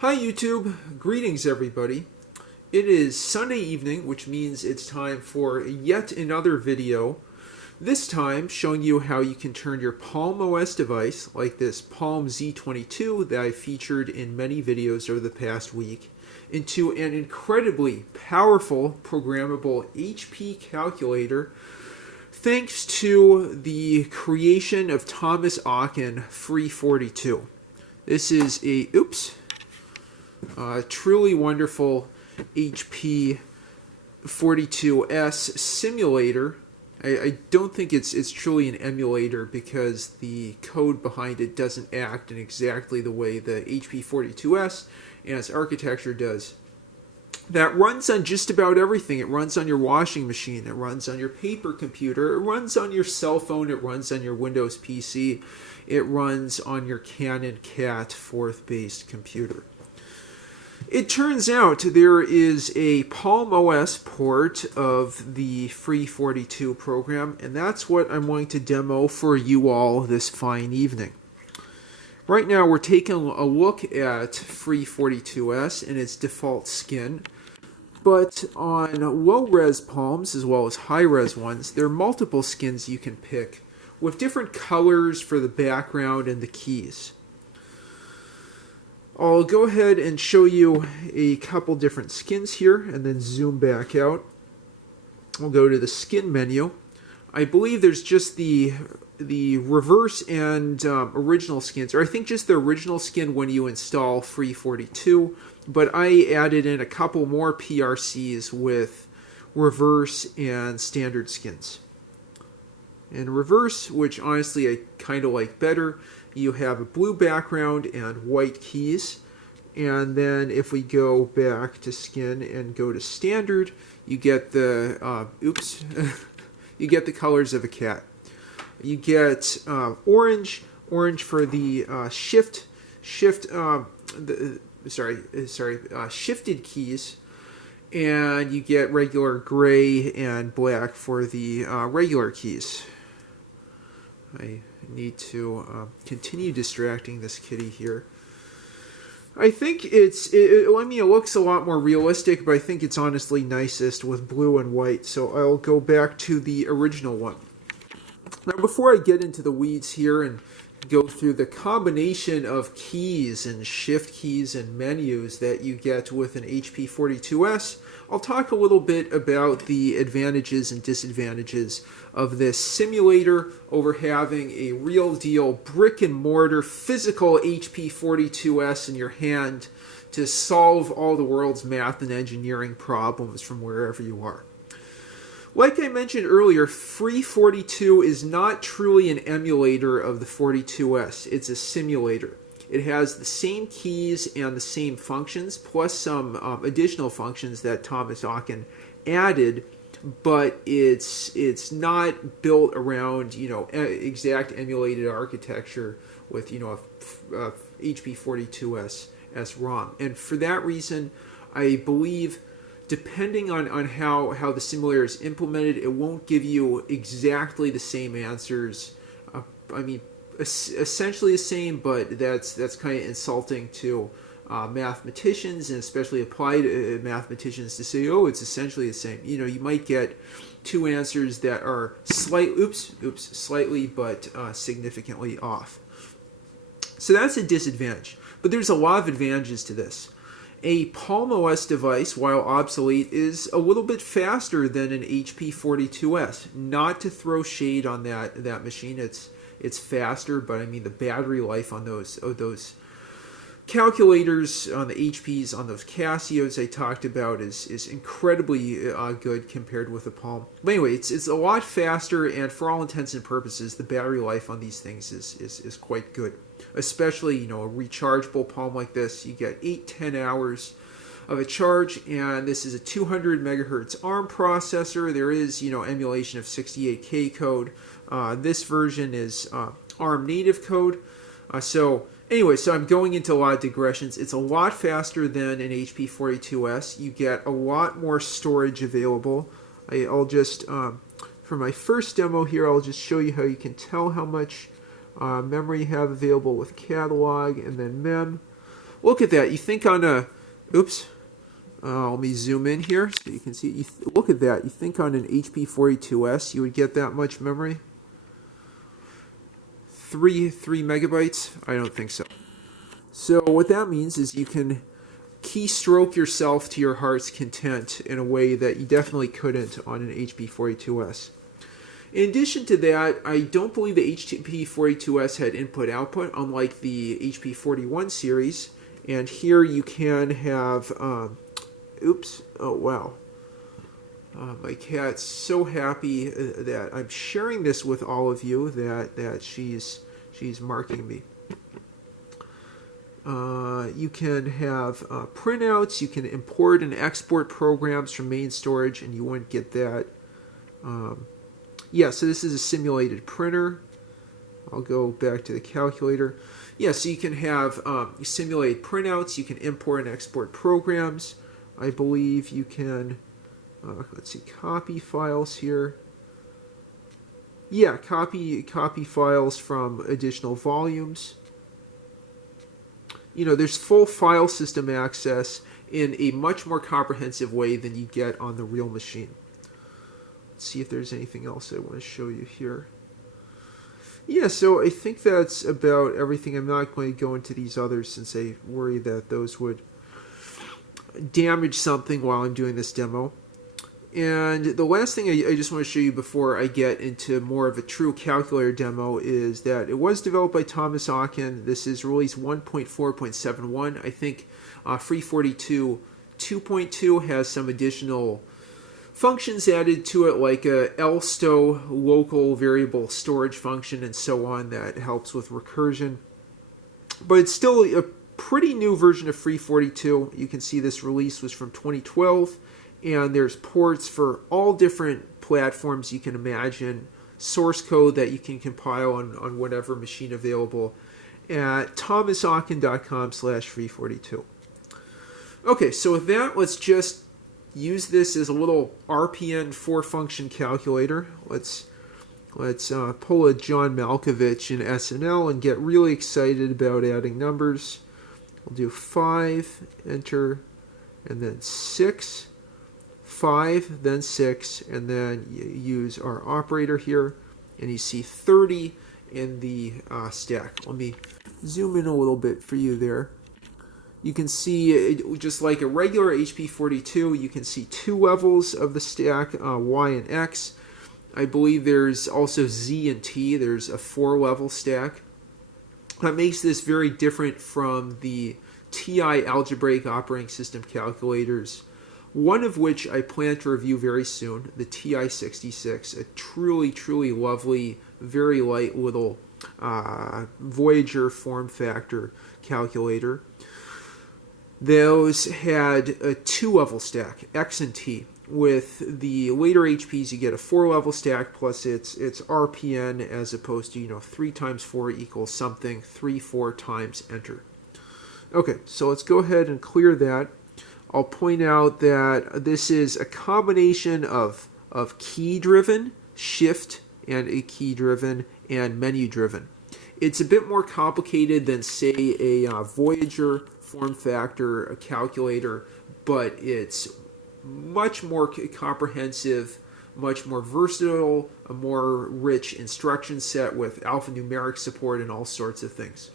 Hi YouTube, greetings everybody. It is Sunday evening, which means it's time for yet another video. This time showing you how you can turn your Palm OS device, like this Palm Z22 that I featured in many videos over the past week, into an incredibly powerful programmable HP calculator thanks to the creation of Thomas Ocken Free42. This is a, truly wonderful HP 42S simulator. I don't think it's truly an emulator because the code behind it doesn't act in exactly the way the HP 42S and its architecture does. That runs on just about everything. It runs on your washing machine, it runs on your paper computer, it runs on your cell phone, it runs on your Windows PC, it runs on your Canon Cat 4th based computer. It turns out there is a Palm OS port of the Free42 program, and that's what I'm going to demo for you all this fine evening. Right now we're taking a look at Free42S in its default skin, but on low-res Palms as well as high-res ones, there are multiple skins you can pick with different colors for the background and the keys. I'll go ahead and show you a couple different skins here and then zoom back out. We'll go to the skin menu. I believe there's just the reverse and original skins, or I think just the original skin when you install Free42, but I added in a couple more PRCs with reverse and standard skins. In reverse, which honestly I kind of like better, you have a blue background and white keys. And then if we go back to skin and go to standard, you get the you get the colors of a cat. You get orange for the shifted keys, and you get regular gray and black for the regular keys. I need to continue distracting this kitty here. I think it looks a lot more realistic, but I think it's honestly nicest with blue and white, so I'll go back to the original one. Now, before I get into the weeds here and go through the combination of keys and shift keys and menus that you get with an HP 42S, I'll talk a little bit about the advantages and disadvantages of this simulator over having a real deal brick and mortar physical HP 42S in your hand to solve all the world's math and engineering problems from wherever you are. Like I mentioned earlier, Free42 is not truly an emulator of the 42S. It's a simulator. It has the same keys and the same functions, plus some additional functions that Thomas Ocken added, but it's not built around exact emulated architecture with a HP 42S ROM. And for that reason, I believe, depending on how the simulator is implemented, it won't give you exactly the same answers. Essentially the same, but that's kind of insulting to mathematicians, and especially applied mathematicians, to say, oh, it's essentially the same. You might get two answers that are slightly but significantly off. So that's a disadvantage. But there's a lot of advantages to this. A Palm OS device, while obsolete, is a little bit faster than an HP 42S. Not to throw shade on that machine, it's faster, but I mean the battery life on those calculators, on the HPs, on those Casios I talked about is incredibly good compared with the Palm. But anyway, it's a lot faster, and for all intents and purposes, the battery life on these things is quite good. Especially, a rechargeable Palm like this, you get 8-10 hours of a charge, and this is a 200 megahertz ARM processor. There is, emulation of 68K code. This version is ARM native code. So I'm going into a lot of digressions. It's a lot faster than an HP 42S. You get a lot more storage available. I'll just, for my first demo here, I'll just show you how you can tell how much memory you have available with catalog and then mem. look at that. You think on a, oops, let me zoom in here so you can see. Look at that. You think on an HP 42S you would get that much memory? 3 megabytes? I don't think so. So what that means is you can keystroke yourself to your heart's content in a way that you definitely couldn't on an HP 42S. In addition to that, I don't believe the HP 42S had input-output, unlike the HP 41 series. And here you can have, oops, oh wow. My cat's so happy that I'm sharing this with all of you that she's marking me. You can have printouts. You can import and export programs from main storage, and you wouldn't get that. Yeah, so this is a simulated printer. I'll go back to the calculator. Yeah, so you can have simulate printouts. You can import and export programs. I believe you can, let's see, copy files here. Yeah, copy files from additional volumes. You know, there's full file system access in a much more comprehensive way than you get on the real machine. Let's see if there's anything else I want to show you here. Yeah, so I think that's about everything. I'm not going to go into these others since I worry that those would damage something while I'm doing this demo. And the last thing I just want to show you before I get into more of a true calculator demo is that it was developed by Thomas Aachen. This is release 1.4.71. I think Free42 2.2 has some additional functions added to it, like a lsto local variable storage function and so on that helps with recursion. But it's still a pretty new version of Free42. You can see this release was from 2012. And there's ports for all different platforms you can imagine, source code that you can compile on whatever machine available at thomasaachen.com/free42. Okay, so with that, let's just use this as a little RPN 4-function calculator. Let's pull a John Malkovich in SNL and get really excited about adding numbers. We'll do 5, enter, and then 6. 5, then 6, and then you use our operator here, and you see 30 in the stack. Let me zoom in a little bit for you there. You can see, just like a regular HP 42, you can see 2 levels of the stack, Y and X. I believe there's also Z and T. There's a 4-level stack. That makes this very different from the TI algebraic operating system calculators, one of which I plan to review very soon, the TI-66, a truly, truly lovely, very light little Voyager form factor calculator. Those had a 2-level stack, X and T. With the later HPs, you get a 4-level stack plus it's RPN as opposed to 3 times 4 equals something, 3, 4 times enter. Okay, so let's go ahead and clear that. I'll point out that this is a combination of key-driven, shift, and a key-driven, and menu-driven. It's a bit more complicated than, say, a Voyager form factor, a calculator, but it's much more comprehensive, much more versatile, a more rich instruction set with alphanumeric support and all sorts of things.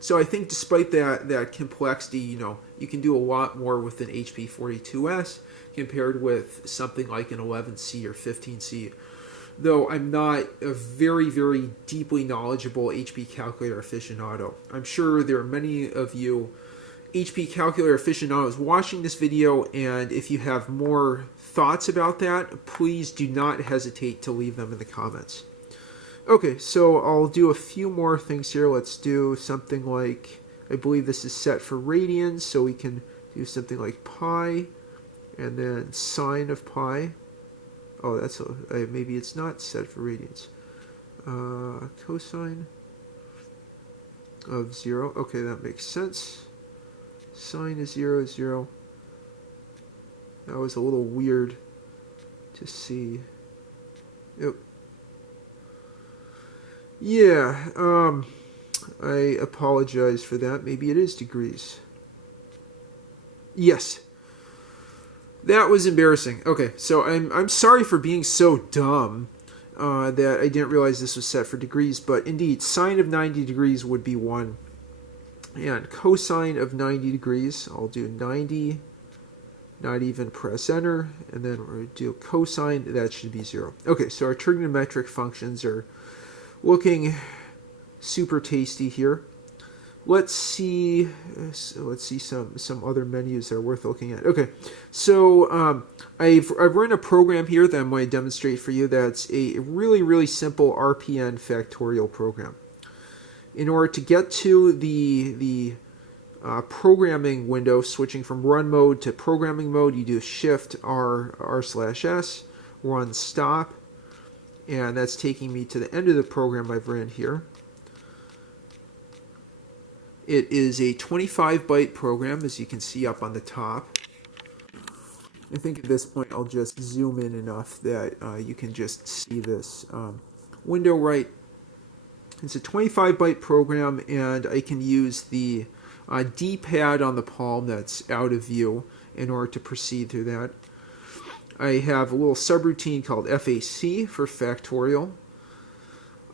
So I think despite that complexity, you can do a lot more with an HP 42S compared with something like an 11C or 15C. Though I'm not a very, very deeply knowledgeable HP calculator aficionado. I'm sure there are many of you HP calculator aficionados watching this video, and if you have more thoughts about that, please do not hesitate to leave them in the comments. Okay, so I'll do a few more things here. Let's do something like, I believe this is set for radians, so we can do something like pi, and then sine of pi. Oh, that's maybe it's not set for radians. Cosine of 0. Okay, that makes sense. Sine is 0, 0. That was a little weird to see. Yep. Yeah, I apologize for that. Maybe it is degrees. Yes. That was embarrassing. Okay, so I'm sorry for being so dumb that I didn't realize this was set for degrees, but indeed, sine of 90 degrees would be 1. And cosine of 90 degrees, I'll do 90, not even press enter, and then we'll do cosine, that should be 0. Okay, so our trigonometric functions are looking super tasty here. Let's see some other menus that are worth looking at. Okay, so I've run a program here that I'm going to demonstrate for you. That's a really simple RPN factorial program. In order to get to the programming window, switching from run mode to programming mode, you do Shift R/S, run stop, and that's taking me to the end of the program I've ran here. It is a 25-byte program, as you can see up on the top. I think at this point I'll just zoom in enough that you can just see this window right. It's a 25-byte program, and I can use the D-pad on the palm that's out of view in order to proceed through that. I have a little subroutine called FAC for factorial.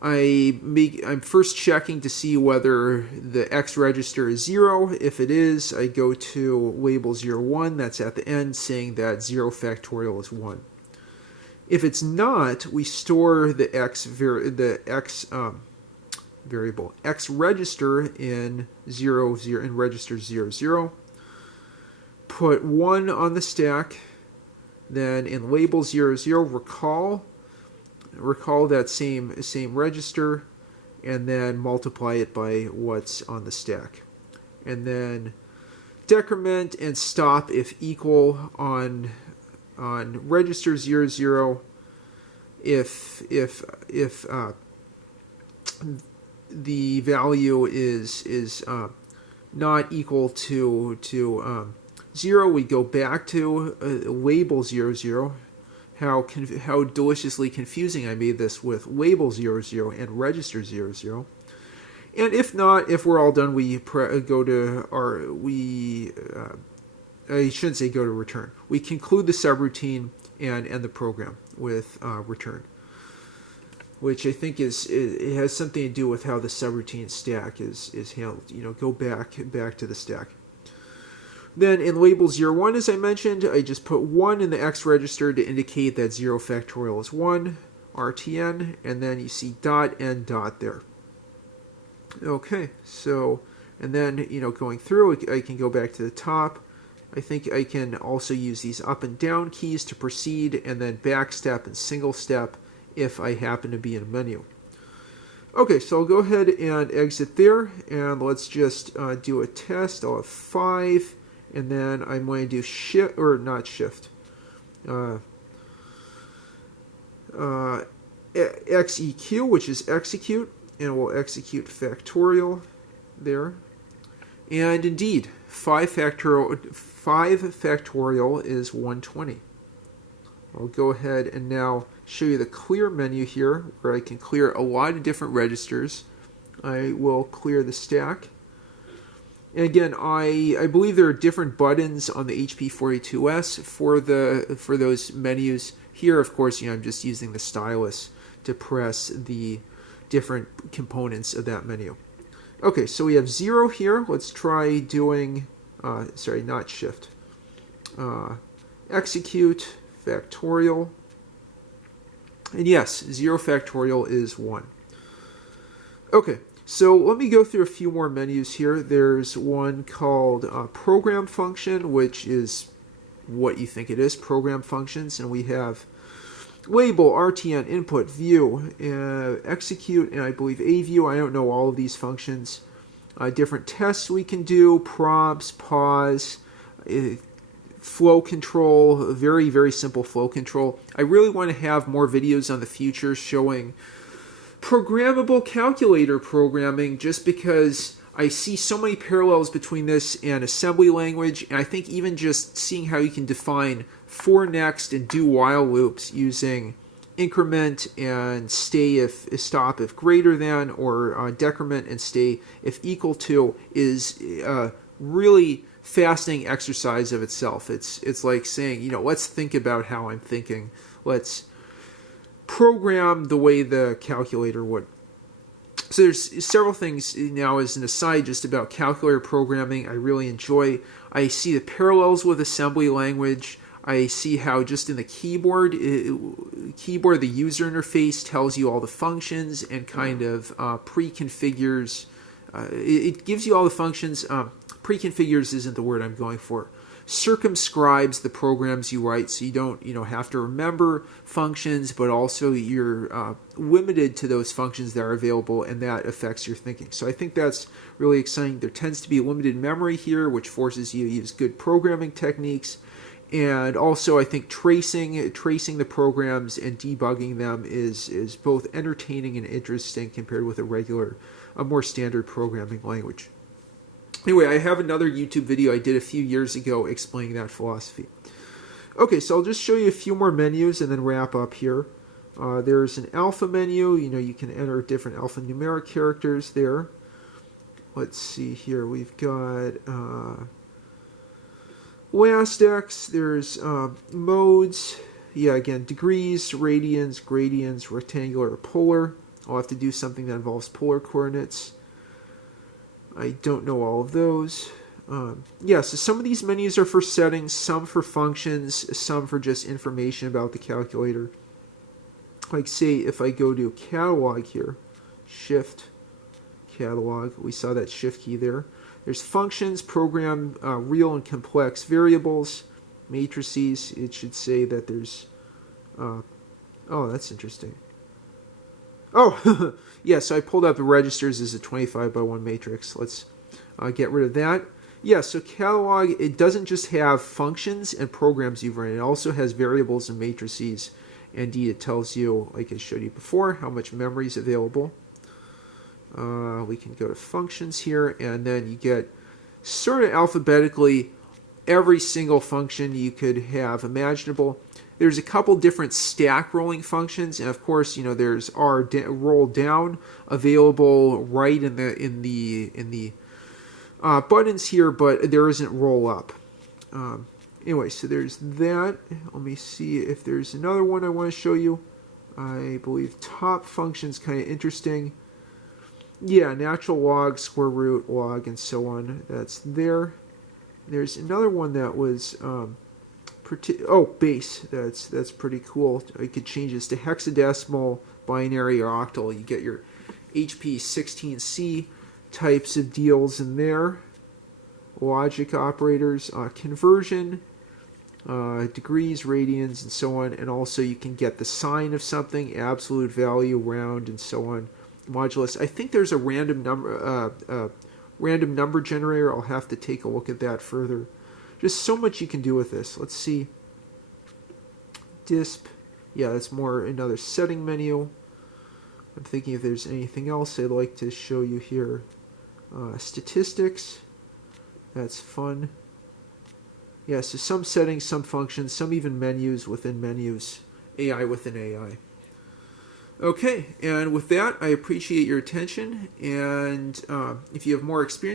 I'm first checking to see whether the X register is 0. If it is, I go to label 01, that's at the end, saying that 0 factorial is 1. If it's not, we store the X variable X register in 0, in register 00. Put 1 on the stack, then in label 00, recall that same register, and then multiply it by what's on the stack, and then decrement and stop if equal on register 00 if the value is not equal to 0, we go back to label 00. How deliciously confusing I made this with label 00 and register 00. And if not, if we're all done, we go to I shouldn't say go to return. We conclude the subroutine and end the program with return, which I think it has something to do with how the subroutine stack is handled. You know, go back to the stack. Then in label 01, as I mentioned, I just put 1 in the X register to indicate that 0 factorial is 1, RTN, and then you see dot and dot there. Okay, so, and then, going through, I can go back to the top. I think I can also use these up and down keys to proceed, and then back step and single step if I happen to be in a menu. Okay, so I'll go ahead and exit there, and let's just do a test. I'll have 5. And then I'm going to do shift, or not shift, exeq, which is execute, and we'll execute factorial there. And indeed, 5 factorial is 120. I'll go ahead and now show you the clear menu here, where I can clear a lot of different registers. I will clear the stack. And again, I believe there are different buttons on the HP42S for those menus. Here, of course, I'm just using the stylus to press the different components of that menu. Okay, so we have 0 here. Let's try doing, sorry, not shift. Execute factorial. And yes, 0 factorial is 1. Okay. So let me go through a few more menus here. There's one called program function, which is what you think it is, program functions. And we have label, RTN, input, view, execute, and I believe a view. I don't know all of these functions. Different tests we can do, prompts, pause, flow control, very simple flow control. I really want to have more videos on the future showing programmable calculator programming, just because I see so many parallels between this and assembly language, and I think even just seeing how you can define for next and do while loops using increment and stop if greater than, or decrement and stay if equal to, is really fascinating exercise of itself. It's like saying, let's think about how I'm thinking. Let's program the way the calculator would. So there's several things now as an aside just about calculator programming I really enjoy. I see the parallels with assembly language. I see how just in the keyboard, the user interface tells you all the functions and kind of pre-configures. It gives you all the functions. Pre-configures isn't the word I'm going for. Circumscribes the programs you write, so you don't have to remember functions, but also you're limited to those functions that are available, and that affects your thinking. So I think that's really exciting. There tends to be limited memory here, which forces you to use good programming techniques. And also, I think tracing the programs and debugging them is both entertaining and interesting compared with a more standard programming language. Anyway, I have another YouTube video I did a few years ago explaining that philosophy. Okay, so I'll just show you a few more menus and then wrap up here. There's an alpha menu. You can enter different alphanumeric characters there. Let's see here. We've got last X. There's modes. Yeah, again, degrees, radians, gradients, rectangular, or polar. I'll have to do something that involves polar coordinates. I don't know all of those. So some of these menus are for settings, some for functions, some for just information about the calculator. Like, say, if I go to catalog here, shift, catalog, we saw that shift key there. There's functions, program real and complex variables, matrices. It should say that there's, oh, that's interesting. Oh, yeah, so I pulled up the registers as a 25 by 1 matrix. Let's get rid of that. Yeah, so catalog, it doesn't just have functions and programs you've run. It also has variables and matrices. Indeed, it tells you, like I showed you before, how much memory is available. We can go to functions here, and then you get sort of alphabetically every single function you could have imaginable. There's a couple different stack rolling functions, and of course, there's roll down available right in the buttons here, but there isn't roll up. Anyway, so there's that. Let me see if there's another one I want to show you. I believe top function's kind of interesting. Yeah, natural log, square root, log, and so on. That's there. There's another one that was base. That's pretty cool. You could change this to hexadecimal, binary, or octal. You get your HP 16C types of deals in there. Logic operators, conversion, degrees, radians, and so on. And also you can get the sign of something, absolute value, round, and so on. Modulus. I think there's a random number generator. I'll have to take a look at that further. Just so much you can do with this. Let's see. Disp. Yeah, that's more another setting menu. I'm thinking if there's anything else I'd like to show you here. Statistics. That's fun. Yeah, so some settings, some functions, some even menus within menus. AI within AI. Okay, and with that, I appreciate your attention, and if you have more experience